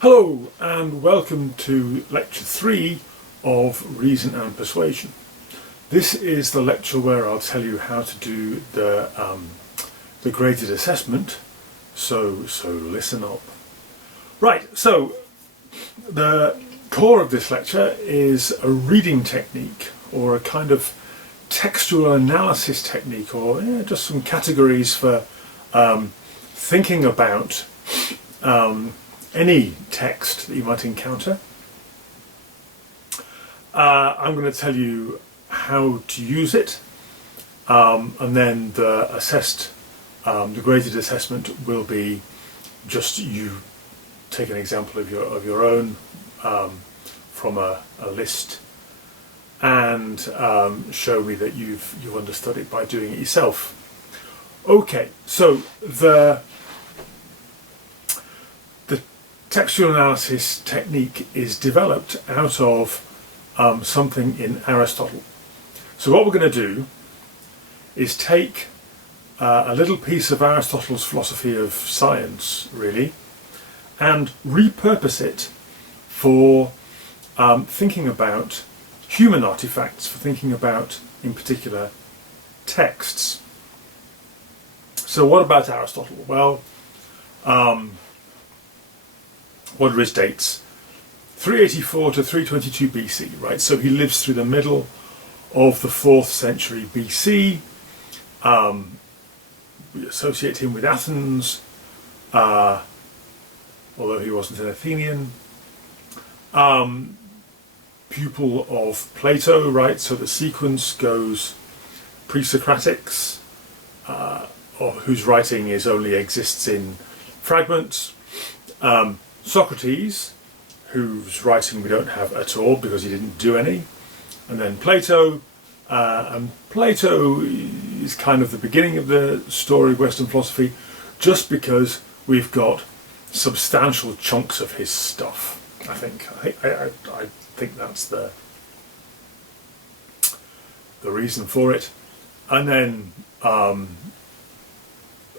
Hello and welcome to lecture 3 of Reason and Persuasion. This is the lecture where I'll tell you how to do the graded assessment, so listen up. Right, so the core of this lecture is a reading technique or a kind of textual analysis technique, or just some categories for thinking about any text that you might encounter. I'm going to tell you how to use it, and then the graded assessment will be just you take an example of your own from a list and show me that you've understood it by doing it yourself. Okay, so the textual analysis technique is developed out of something in Aristotle. So what we're going to do is take a little piece of Aristotle's philosophy of science, really, and repurpose it for thinking about human artifacts, for thinking about, in particular, texts. So what about Aristotle? Well, what are his dates? 384 to 322 BC, right? So he lives through the middle of the 4th century BC. We associate him with Athens, although he wasn't an Athenian. Pupil of Plato, right? So the sequence goes pre-Socratics, whose writing only exists in fragments. Socrates, whose writing we don't have at all because he didn't do any, and then Plato, and Plato is kind of the beginning of the story of Western philosophy, just because we've got substantial chunks of his stuff. I think that's the reason for it. And then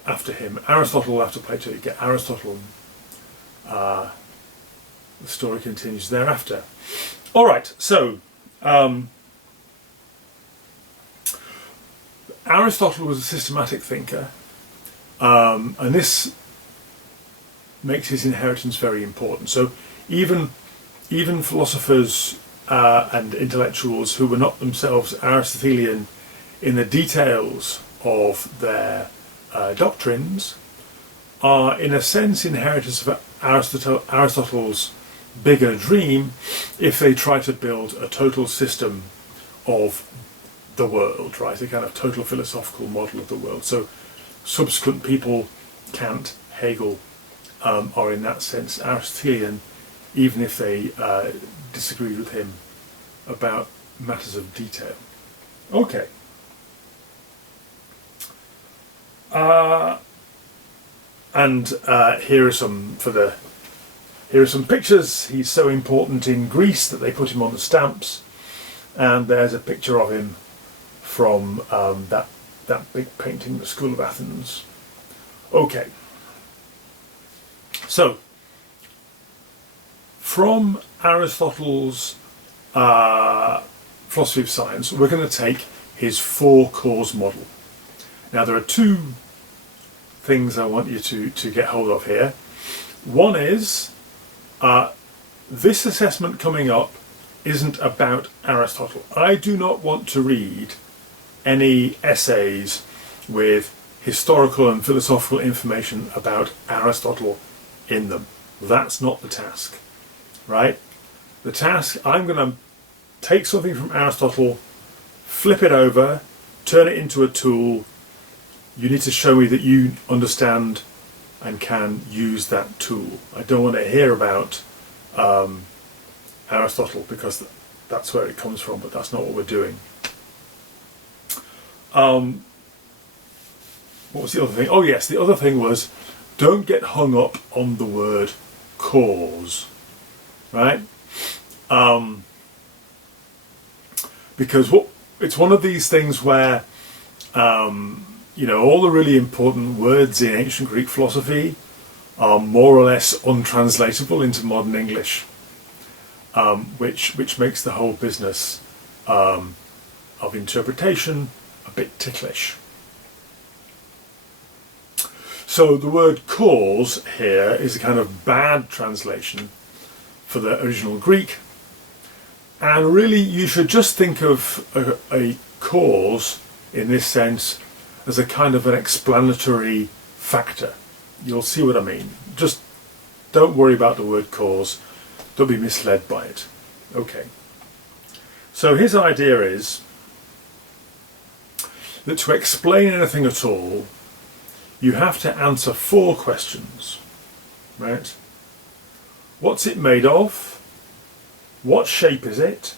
after him, Aristotle. After Plato, you get Aristotle. The story continues thereafter. All right, so Aristotle was a systematic thinker, and this makes his inheritance very important. So even philosophers and intellectuals who were not themselves Aristotelian in the details of their doctrines are, in a sense, inheritors of Aristotle's bigger dream if they try to build a total system of the world, right? A kind of total philosophical model of the world. So subsequent people, Kant, Hegel, are in that sense Aristotelian, even if they disagreed with him about matters of detail. Okay. And here are some pictures. He's so important in Greece that they put him on the stamps, and there's a picture of him from that big painting, the School of Athens. Okay. So from Aristotle's philosophy of science, we're going to take his 4-cause model. Now there are two things I want you to get hold of here. One is this assessment coming up isn't about Aristotle. I do not want to read any essays with historical and philosophical information about Aristotle in them. That's not the task, right? The task, I'm going to take something from Aristotle, flip it over, turn it into a tool. You need to show me that you understand and can use that tool. I don't want to hear about Aristotle because that's where it comes from, but that's not what we're doing. What was the other thing? Oh yes, the other thing was, don't get hung up on the word cause, right? Because it's one of these things where all the really important words in ancient Greek philosophy are more or less untranslatable into modern English, which makes the whole business of interpretation a bit ticklish. So the word cause here is a kind of bad translation for the original Greek, and really you should just think of a cause in this sense as a kind of an explanatory factor. You'll see what I mean. Just don't worry about the word cause. Don't be misled by it. Okay. So his idea is that to explain anything at all, you have to answer 4 questions, right? What's it made of? What shape is it?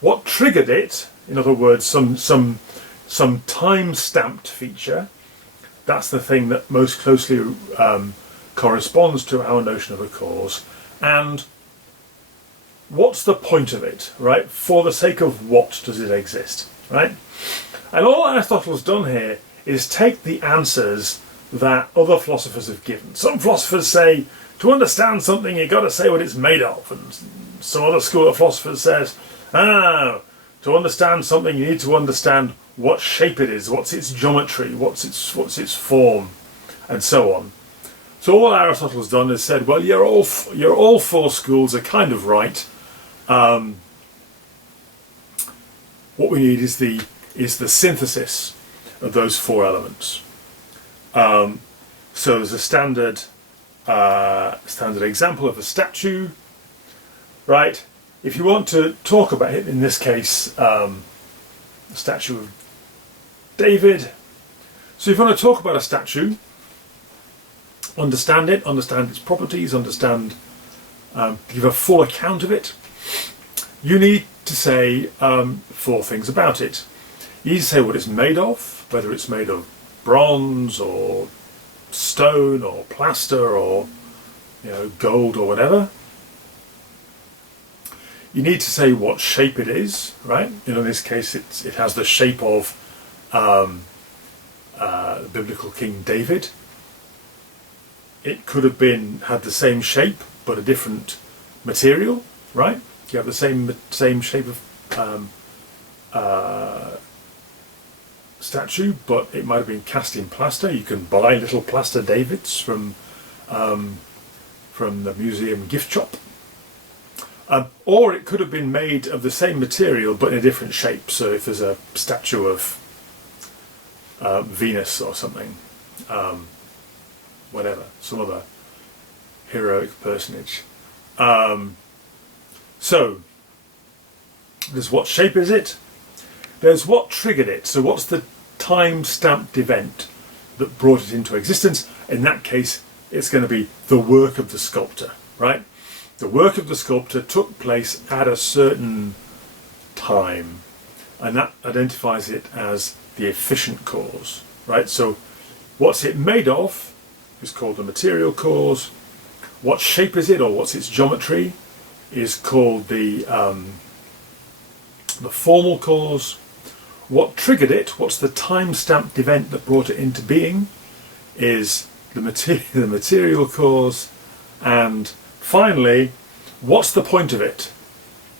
What triggered it? In other words, some time-stamped feature. That's the thing that most closely corresponds to our notion of a cause. And what's the point of it, right? For the sake of what does it exist, right? And all Aristotle's done here is take the answers that other philosophers have given. Some philosophers say, to understand something, you've got to say what it's made of. And some other school of philosophers says, to understand something, you need to understand what shape it is, what's its geometry, what's its form, and so on. So all Aristotle's done is said, well, you're all 4 schools are kind of right. What we need is the synthesis of those 4 elements. So there's a standard example of a statue, right? If you want to talk about it, in this case, the statue of David. So if you want to talk about a statue, understand it, understand its properties, give a full account of it, you need to say 4 things about it. You need to say what it's made of, whether it's made of bronze or stone or plaster or gold or whatever. You need to say what shape it is, right? In this case, it has the shape of the biblical King David. It could have had the same shape but a different material, right? You have the same shape of statue, but it might have been cast in plaster. You can buy little plaster Davids from the museum gift shop. Or it could have been made of the same material but in a different shape. So if there's a statue of Venus or something, whatever, some other heroic personage. So there's what shape is it? There's what triggered it. So what's the time-stamped event that brought it into existence? In that case, it's going to be the work of the sculptor, right? The work of the sculptor took place at a certain time, and that identifies it as the efficient cause, right? So what's it made of is called the material cause. What shape is it, or what's its geometry, is called the formal cause. What triggered it, what's the time-stamped event that brought it into being, is the material cause. And finally, what's the point of it,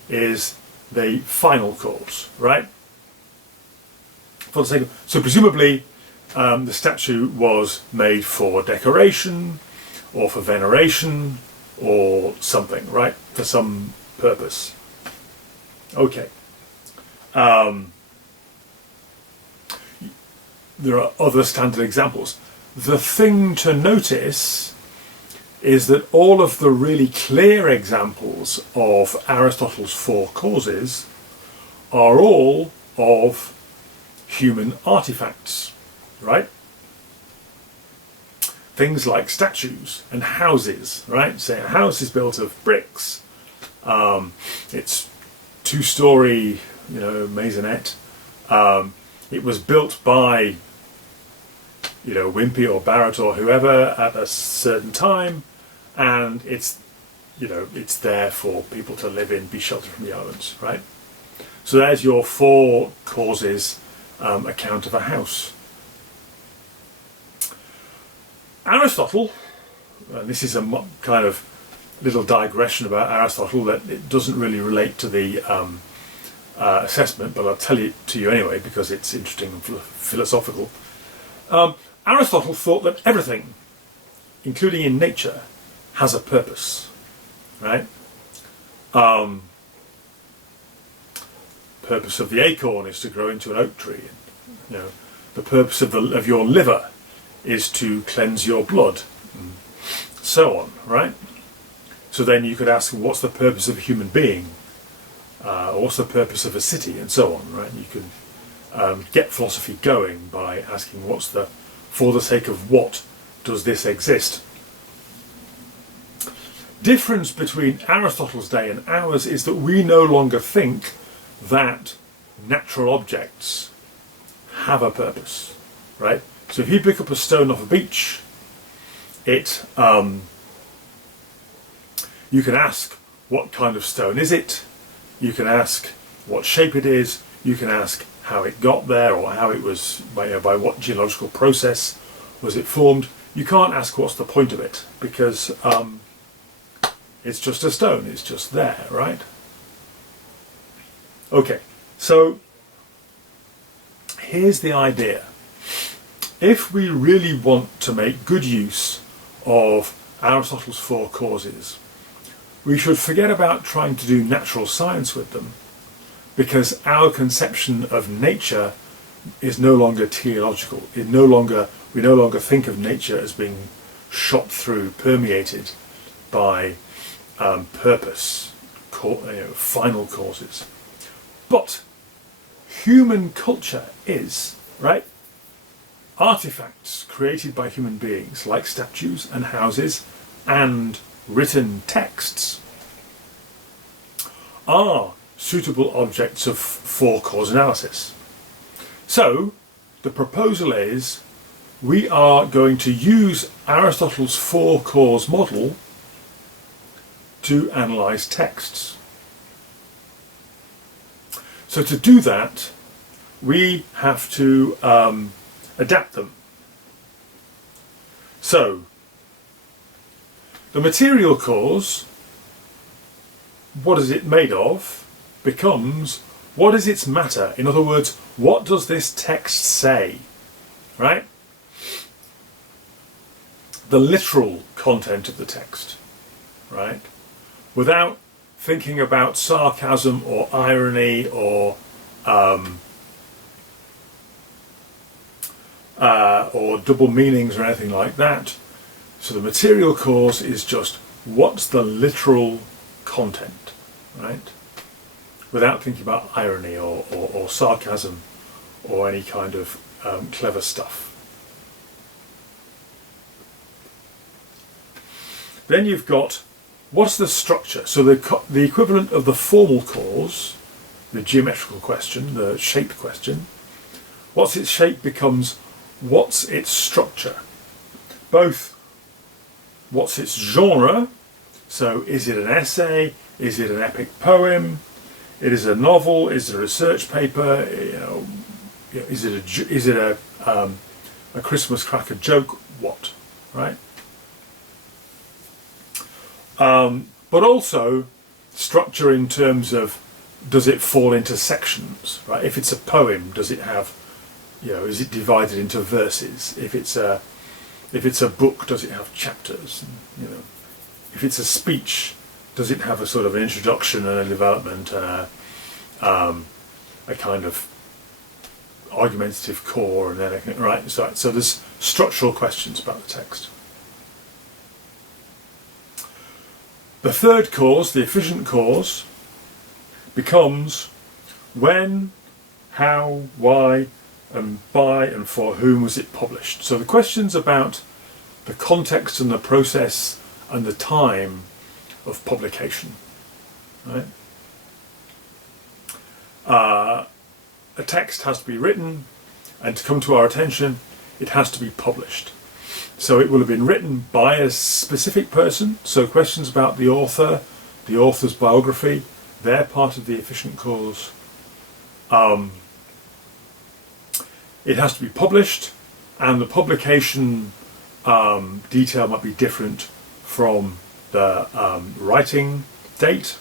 is the final cause, right? For the sake of, so presumably the statue was made for decoration or for veneration or something, right? For some purpose. Okay. There are other standard examples. The thing to notice is that all of the really clear examples of Aristotle's 4 causes are all of human artifacts, right? Things like statues and houses, right? Say a house is built of bricks. It's 2-story, maisonette. It was built by, Wimpy or Barrett or whoever at a certain time, and it's there for people to live in, be sheltered from the elements, right? So there's your 4 causes account of a house. Aristotle, and this is a kind of little digression about Aristotle that it doesn't really relate to the assessment, but I'll tell it to you anyway because it's interesting and philosophical. Aristotle thought that everything, including in nature, has a purpose, right? Purpose of the acorn is to grow into an oak tree. You know, the purpose of your liver is to cleanse your blood, and so on, right? So then you could ask, what's the purpose of a human being? What's the purpose of a city, and so on, right? You can get philosophy going by asking, for the sake of what does this exist? Difference between Aristotle's day and ours is that we no longer think that natural objects have a purpose, right? So if you pick up a stone off a beach, you can ask, what kind of stone is it? You can ask what shape it is. You can ask how it got there, or how it was, by what geological process was it formed. You can't ask what's the point of it, because it's just a stone, it's just there, right? Okay, so here's the idea. If we really want to make good use of Aristotle's four causes, we should forget about trying to do natural science with them, because our conception of nature is no longer teleological. We no longer think of nature as being shot through, permeated by purpose, final causes. But human culture is, right? Artifacts created by human beings, like statues and houses and written texts, are suitable objects of four-cause analysis. So the proposal is we are going to use Aristotle's four-cause model to analyse texts. So to do that, we have to adapt them. So the material cause, what is it made of, becomes what is its matter? In other words, what does this text say? Right? The literal content of the text. Right? Without thinking about sarcasm or irony or double meanings or anything like that. So the material cause is just what's the literal content, right? Without thinking about irony or sarcasm or any kind of clever stuff. Then you've got what's the structure? So the equivalent of the formal cause, the geometrical question, the shape question, what's its shape becomes what's its structure? Both what's its genre, so is it an essay, is it an epic poem, it is a novel, is it a research paper, is it a Christmas cracker joke, what, right? But also structure in terms of, does it fall into sections, right? If it's a poem, does it have, is it divided into verses? If it's a book, does it have chapters? And, if it's a speech, does it have a sort of an introduction and a development and a kind of argumentative core and then right? So there's structural questions about the text. The third cause, the efficient cause, becomes when, how, why, and by and for whom was it published. So the questions about the context and the process and the time of publication. Right? A text has to be written, and to come to our attention, it has to be published. So it will have been written by a specific person, so questions about the author, the author's biography, they're part of the efficient cause. It has to be published, and the publication detail might be different from the writing date.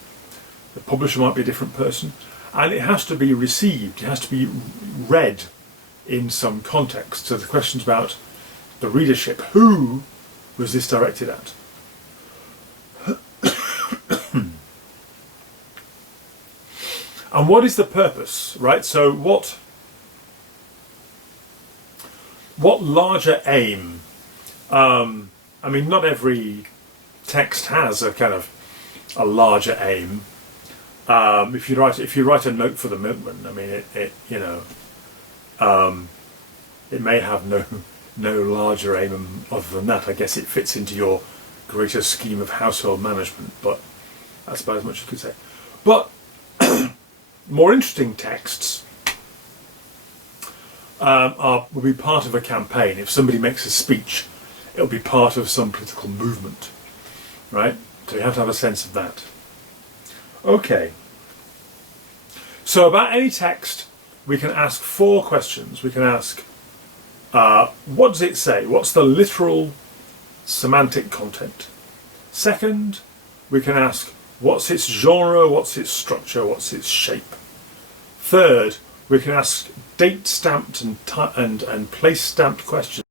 The publisher might be a different person, and it has to be received, it has to be read in some context. So the question's about the readership. Who was this directed at? And what is the purpose, right? So what larger aim? I mean, not every text has a kind of a larger aim. If you write a note for the milkman, I mean, it may have no larger aim other than that. I guess it fits into your greater scheme of household management, but that's about as much as you could say. But more interesting texts will be part of a campaign. If somebody makes a speech, it'll be part of some political movement, right? So you have to have a sense of that. Okay. So about any text, we can ask 4 questions. We can ask, what does it say? What's the literal semantic content? Second, we can ask, what's its genre, what's its structure, what's its shape? Third, we can ask date-stamped and place-stamped questions.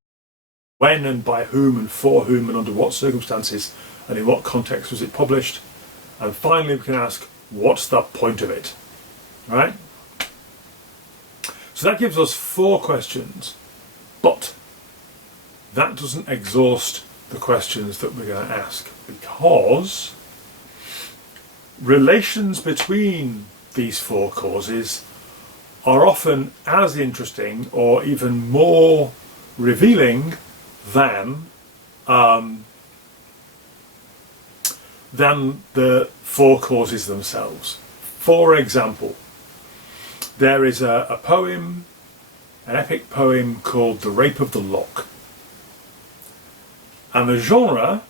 When and by whom and for whom and under what circumstances and in what context was it published? And finally, we can ask, what's the point of it? Right? So that gives us 4 questions, but that doesn't exhaust the questions that we're going to ask, because relations between these 4 causes are often as interesting or even more revealing than the 4 causes themselves. For example, there is a poem, an epic poem called The Rape of the Lock. And the genre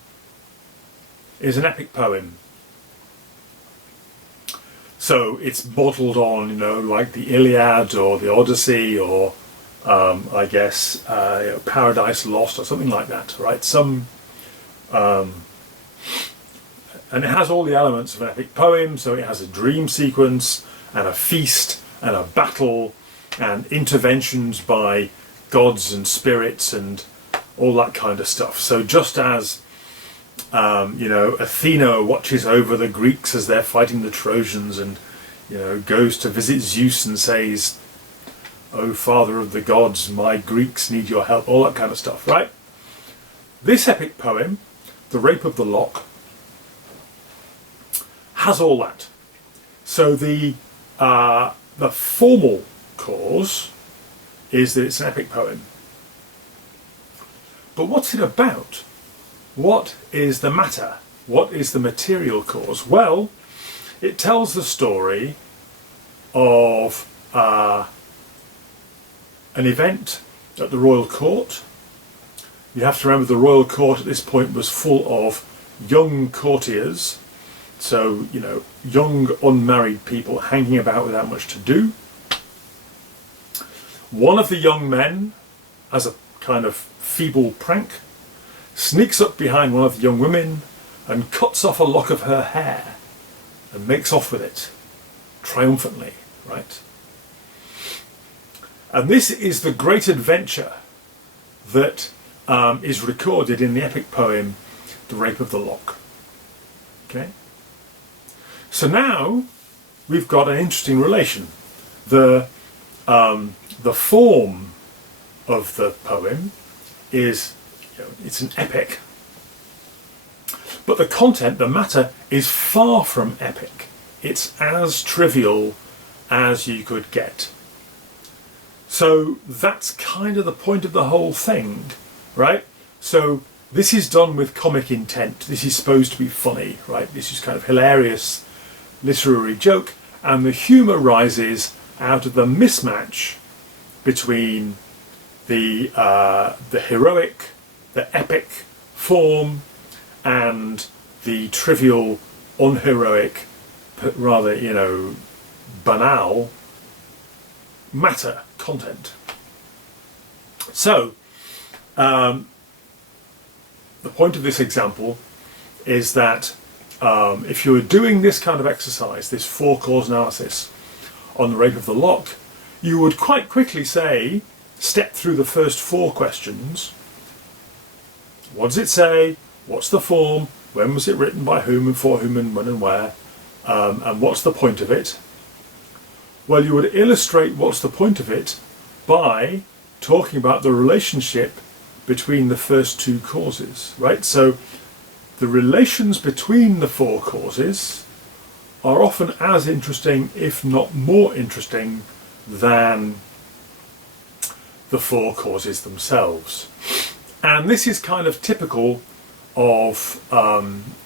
is an epic poem. So it's modelled on, like the Iliad or the Odyssey or, I guess, Paradise Lost or something like that, right? And it has all the elements of an epic poem. So it has a dream sequence and a feast and a battle and interventions by gods and spirits and all that kind of stuff. So just as Athena watches over the Greeks as they're fighting the Trojans and goes to visit Zeus and says, "Oh, father of the gods, my Greeks need your help," all that kind of stuff, right? This epic poem, The Rape of the Lock, has all that. So the formal cause is that it's an epic poem. But what's it about? What is the matter? What is the material cause? Well, it tells the story of an event at the royal court. You have to remember the royal court at this point was full of young courtiers, so, young unmarried people hanging about without much to do. One of the young men, as a kind of feeble prank, sneaks up behind one of the young women and cuts off a lock of her hair and makes off with it triumphantly, right? And this is the great adventure that is recorded in the epic poem The Rape of the Lock. Okay? So now we've got an interesting relation. The form of the poem is, it's an epic, but the content, the matter, is far from epic. It's as trivial as you could get. So that's kind of the point of the whole thing, right? So this is done with comic intent. This is supposed to be funny, right? This is kind of hilarious literary joke, and the humour rises out of the mismatch between the heroic, the epic form and the trivial, unheroic, but rather, banal matter, content. So, the point of this example is that if you were doing this kind of exercise, this four-cause analysis on the rape of the lock, you would quite quickly say, step through the first four questions. What does it say? What's the form? When was it written? By whom and for whom and when and where? And what's the point of it? Well, you would illustrate what's the point of it by talking about the relationship between the first two causes, right? So the relations between the four causes are often as interesting, if not more interesting, than the four causes themselves. And this is kind of typical of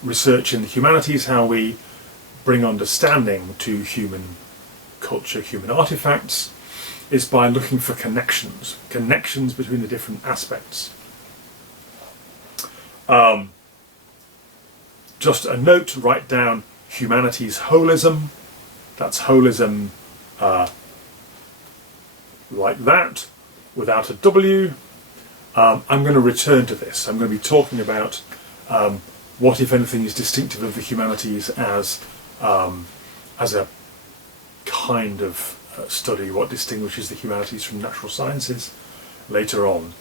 research in the humanities, how we bring understanding to human culture, human artifacts, is by looking for connections between the different aspects. Just a note, write down humanities holism. That's holism like that, without a W. I'm going to return to this. I'm going to be talking about what, if anything, is distinctive of the humanities as a kind of study, what distinguishes the humanities from natural sciences later on.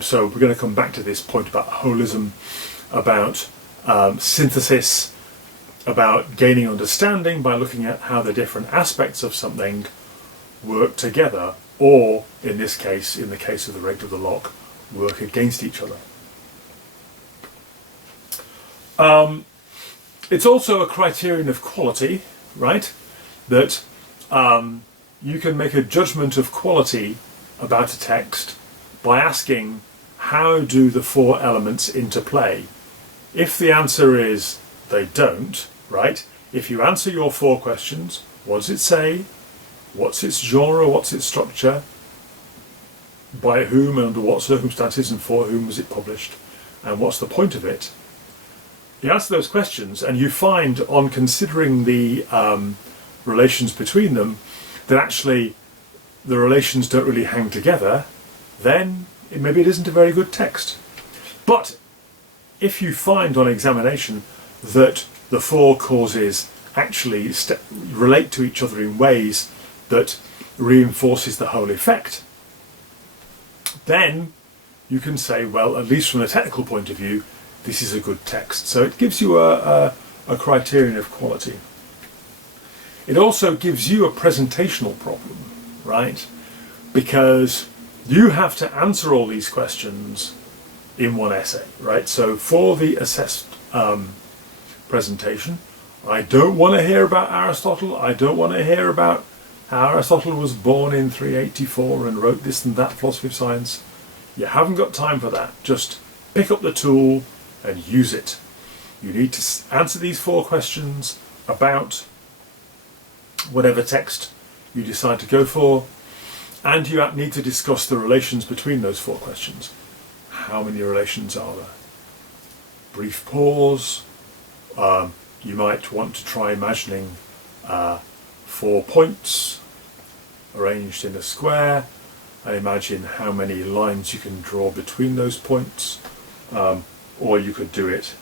So we're going to come back to this point about holism, about synthesis, about gaining understanding by looking at how the different aspects of something work together, or in this case, in the case of the rape of the lock, work against each other. It's also a criterion of quality, right? That you can make a judgment of quality about a text by asking, how do the four elements interplay? If the answer is they don't, right? If you answer your four questions, what does it say? What's its genre? What's its structure? By whom and under what circumstances and for whom was it published? And what's the point of it? You answer those questions and you find, on considering the relations between them, that actually the relations don't really hang together, then maybe it isn't a very good text. But if you find on examination that the four causes actually relate to each other in ways that reinforces the whole effect, then you can say, well, at least from a technical point of view, this is a good text. So it gives you a criterion of quality. It also gives you a presentational problem, right? Because you have to answer all these questions in one essay, right? So for the assessed presentation, I don't want to hear about Aristotle. I don't want to hear about how Aristotle was born in 384 and wrote this and that philosophy of science. You haven't got time for that. Just pick up the tool and use it. You need to answer these four questions about whatever text you decide to go for, and you need to discuss the relations between those four questions. How many relations are there? Brief pause. You might want to try imagining 4 points arranged in a square, and imagine how many lines you can draw between those points. Or you could do it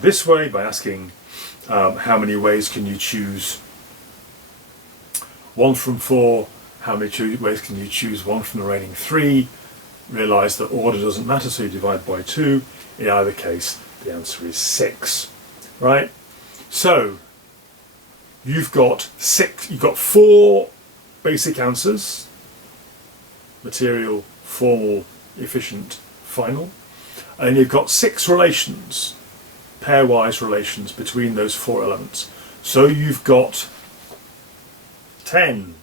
this way, by asking how many ways can you choose 1 from 4, how many ways can you choose 1 from the remaining 3. Realise that order doesn't matter, so you divide by 2. In either case, the answer is 6, right? So you've got 4 basic answers: material, formal, efficient, final. And you've got 6 relations, pairwise relations between those 4 elements. So you've got 10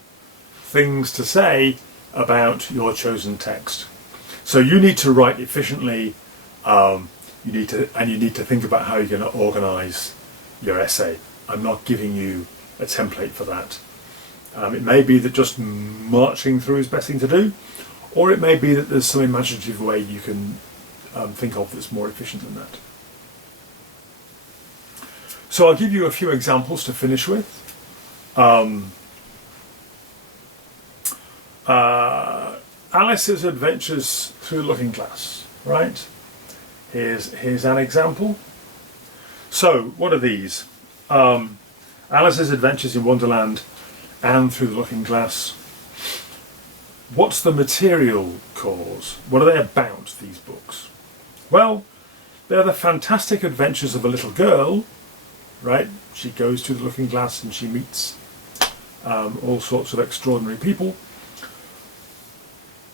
things to say about your chosen text. So you need to write efficiently. You need to think about how you're going to organise your essay. I'm not giving you a template for that. It may be that just marching through is the best thing to do, or it may be that there's some imaginative way you can think of that's more efficient than that. So I'll give you a few examples to finish with. Alice's Adventures Through Looking Glass. right? Here's an example. So, what are these? Alice's Adventures in Wonderland and Through the Looking Glass. What's the material cause? What are they about, these books? Well, they're the fantastic adventures of a little girl, right? She goes to the Looking Glass and she meets all sorts of extraordinary people.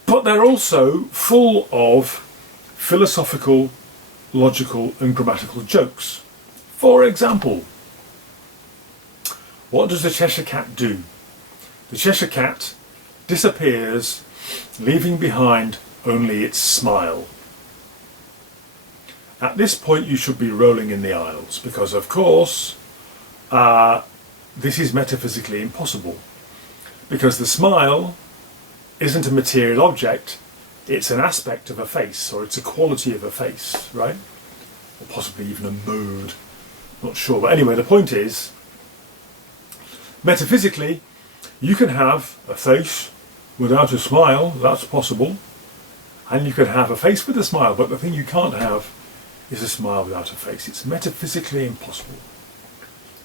But they're also full of philosophical, logical and grammatical jokes. For example, what does the Cheshire Cat do? The Cheshire Cat disappears, leaving behind only its smile. At this point you should be rolling in the aisles, because of course this is metaphysically impossible. Because the smile isn't a material object, it's an aspect of a face, or it's a quality of a face, right? Or possibly even a mode, not sure. But anyway, the point is, metaphysically, you can have a face without a smile, that's possible, and you can have a face with a smile, but the thing you can't have is a smile without a face. It's metaphysically impossible,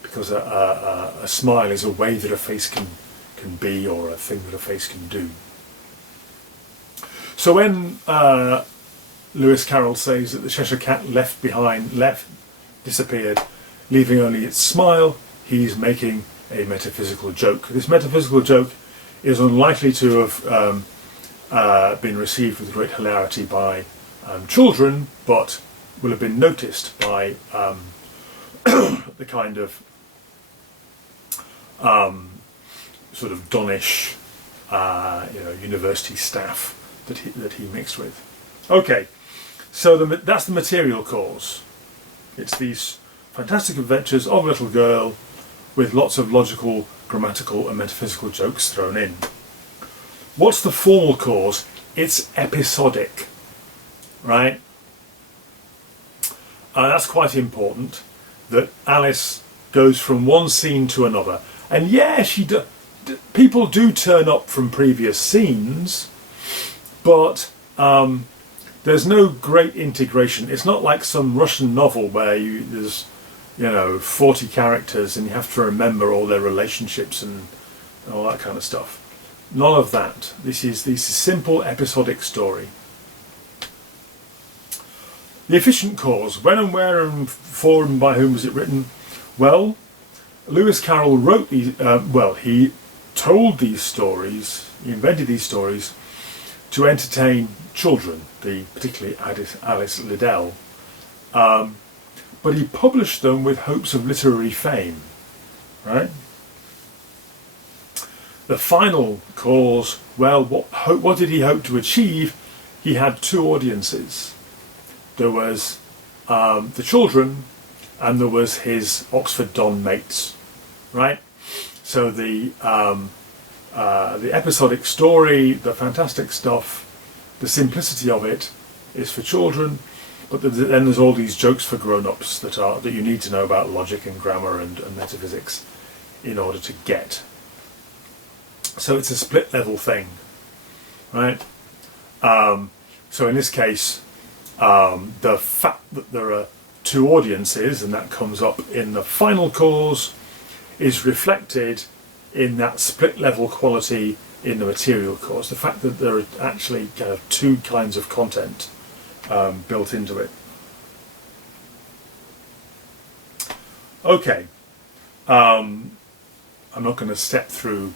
because a smile is a way that a face can be, or a thing that a face can do. So when Lewis Carroll says that the Cheshire Cat disappeared, leaving only its smile, he's making a metaphysical joke. This metaphysical joke is unlikely to have been received with great hilarity by children, but will have been noticed by the kind of sort of Donish, university staff that he mixed with. Okay, so that's the material cause. It's these fantastic adventures of a little girl with lots of logical, grammatical and metaphysical jokes thrown in. What's the formal cause? It's episodic, right? That's quite important, that Alice goes from one scene to another. And yeah, people do turn up from previous scenes, but there's no great integration. It's not like some Russian novel where there's 40 characters and you have to remember all their relationships and all that kind of stuff. None of that. This is a simple episodic story. The efficient cause. When and where and for and by whom was it written? Well, Lewis Carroll wrote these. He told these stories. He invented these stories to entertain children, particularly Alice Liddell. But he published them with hopes of literary fame, right? The final cause, well, what did he hope to achieve? He had two audiences. There was the children, and there was his Oxford Don mates, right? So the episodic story, the fantastic stuff, the simplicity of it is for children, but then there's all these jokes for grown-ups that you need to know about logic and grammar and metaphysics in order to get. So it's a split level thing, right? So in this case, the fact that there are two audiences, and that comes up in the final cause, is reflected in that split level quality in the material cause. The fact that there are actually kind of two kinds of content built into it. Okay, I'm not going to step through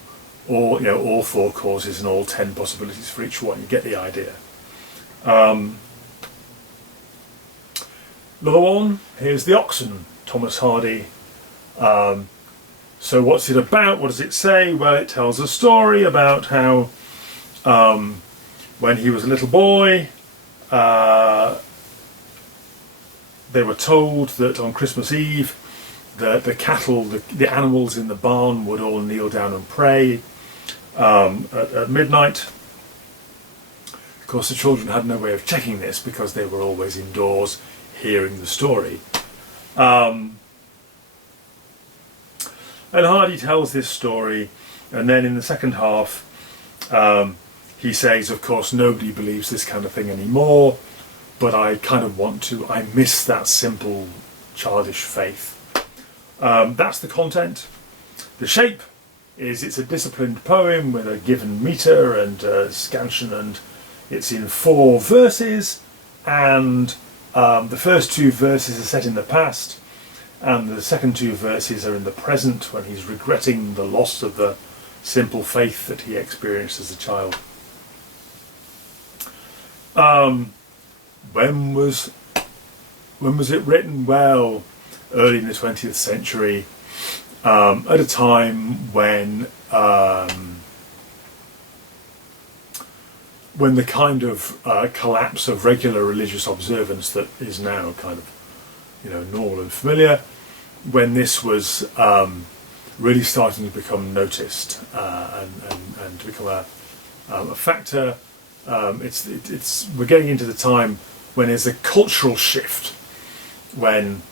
all four causes and all 10 possibilities for each one. You get the idea. Another one, here's The Oxen, Thomas Hardy. So what's it about? What does it say? Well, it tells a story about how when he was a little boy, they were told that on Christmas Eve the cattle, the animals in the barn would all kneel down and pray at midnight. Of course, the children had no way of checking this because they were always indoors hearing the story. And Hardy tells this story, and then in the second half he says, of course, nobody believes this kind of thing anymore. but I kind of want to. I miss that simple, childish faith. That's the content. The shape is it's a disciplined poem with a given meter and scansion, and it's in 4 verses, and the first 2 verses are set in the past, and the second 2 verses are in the present, when he's regretting the loss of the simple faith that he experienced as a child. When was it written? Well, early in the 20th century, at a time when the kind of collapse of regular religious observance that is now kind of, normal and familiar, when this was really starting to become noticed and to become a factor. We're getting into the time when there's a cultural shift, when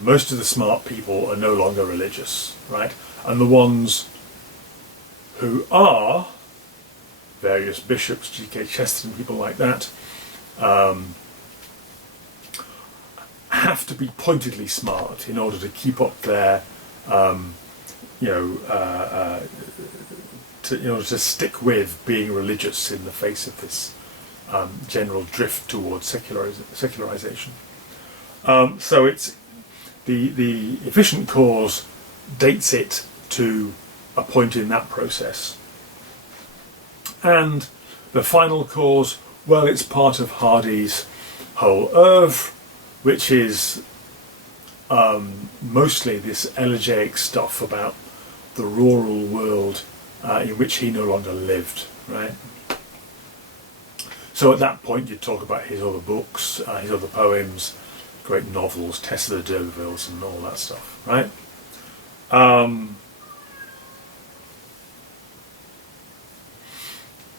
most of the smart people are no longer religious, right? And the ones who are, various bishops, G.K. Chesterton, people like that, have to be pointedly smart in order to keep up their, in order to stick with being religious in the face of this general drift towards secularization. So it's the efficient cause dates it to a point in that process, and the final cause, well, it's part of Hardy's whole oeuvre, which is mostly this elegiac stuff about the rural world in which he no longer lived, right? So at that point you talk about his other books, his other poems, great novels, Tess of the D'Urbervilles and all that stuff, right?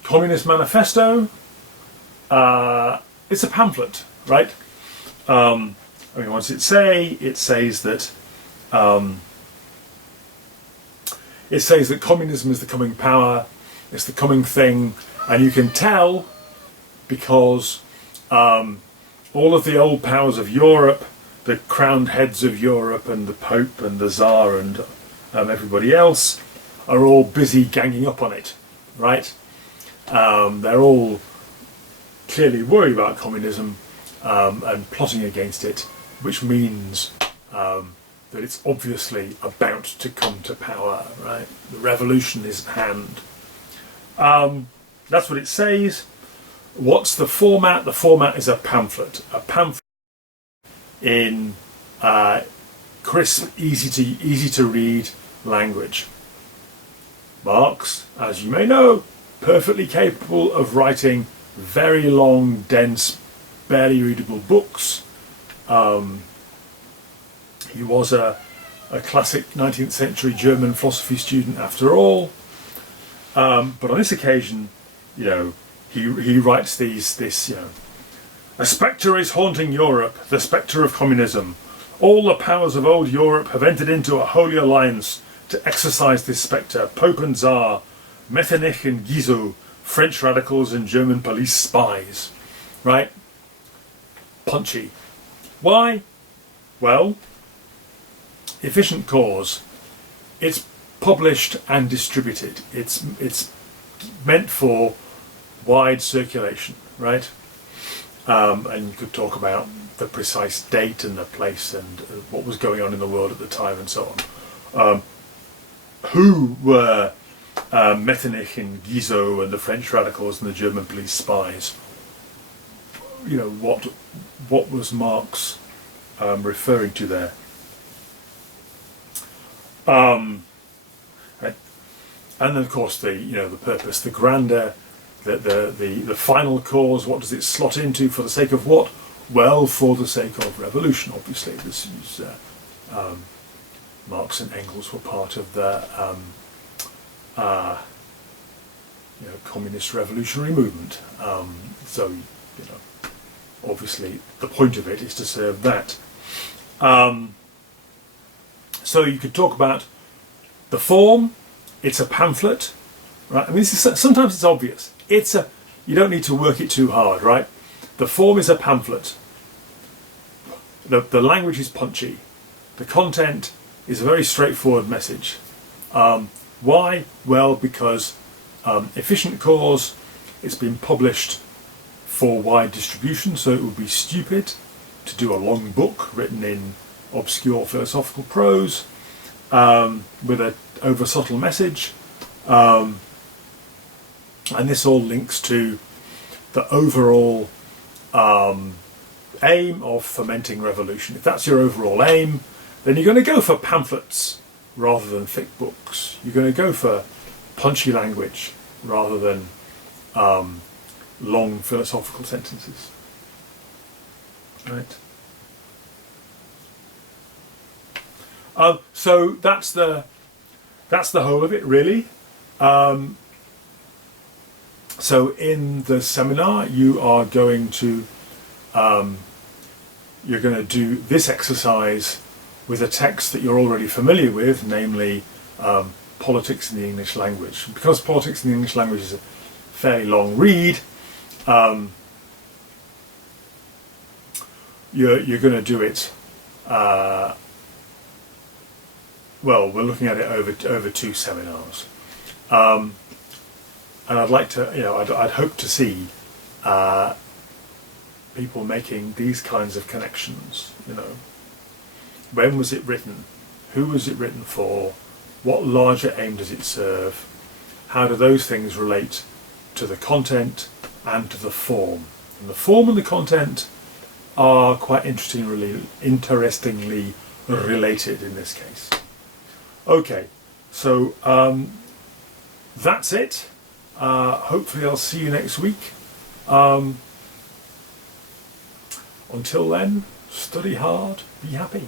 Communist Manifesto, it's a pamphlet, right? What does it say? It says that communism is the coming power, it's the coming thing, and you can tell because all of the old powers of Europe, the crowned heads of Europe and the Pope and the Tsar and everybody else are all busy ganging up on it, right? They're all clearly worried about communism and plotting against it, which means that it's obviously about to come to power, right? The revolution is at hand. That's what it says. What's the format? The format is a pamphlet. A pamphlet in crisp, easy to read language. Marx, as you may know, perfectly capable of writing very long, dense, barely readable books. He was a classic 19th century German philosophy student after all. But on this occasion, he writes this, a spectre is haunting Europe, the spectre of communism. All the powers of old Europe have entered into a holy alliance to exorcise this spectre. Pope and Tsar, Metternich and Guizot, French radicals and German police spies. Right? Punchy. Why? Well, efficient cause. It's published and distributed. It's meant for wide circulation, right? And you could talk about the precise date and the place and what was going on in the world at the time and so on. Who were Metternich and Guizot and the French radicals and the German police spies? What was Marx referring to there? And then of course the purpose, the grandeur, the final cause. What does it slot into? For the sake of what? Well, for the sake of revolution. Obviously, this is Marx and Engels were part of the communist revolutionary movement. So obviously the point of it is to serve that. So you could talk about the form. It's a pamphlet, right? I mean, sometimes it's obvious. You don't need to work it too hard, right? the form is a pamphlet. The language is punchy. The content is a very straightforward message. Why? Well, because efficient cause, it's been published for wide distribution, so it would be stupid to do a long book written in obscure philosophical prose with an over subtle message. And this all links to the overall aim of fomenting revolution. If that's your overall aim, then you're going to go for pamphlets rather than thick books. You're going to go for punchy language rather than long philosophical sentences. Right. So that's the whole of it, really. So in the seminar, you are going to do this exercise with a text that you're already familiar with, namely Politics in the English Language. Because Politics in the English Language is a fairly long read, you're going to do it. Well, we're looking at it over 2 seminars, and I'd like to, I'd hope to see people making these kinds of connections. When was it written? Who was it written for? What larger aim does it serve? How do those things relate to the content and to the form? And the form and the content are quite interestingly related in this case. Okay, so that's it. Hopefully I'll see you next week. Until then, study hard, be happy.